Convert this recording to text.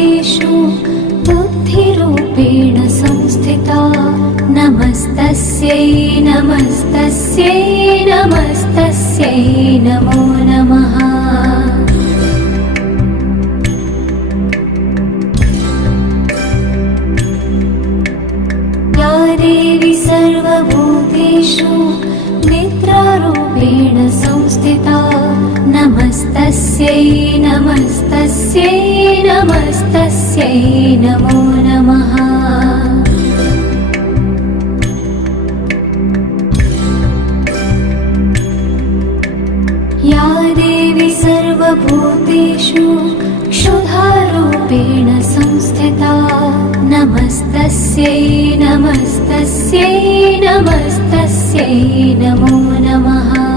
सर्वभूतेषु बुद्धिरूपेण संस्थिता नमस्तस्यै नमस्तस्यै नमस्तस्यै नमो नमः। या देवी सर्वभूतेषु निद्रारूपेण संस्थिता नमस्तस्यै नमस्तस्यै नमस्तस्यै नमो नमः। या देवी सर्वभूतेषु क्षुधारूपेण संस्थिता नमस्तस्यै नमस्तस्यै नमस्तस्यै नमो नमः।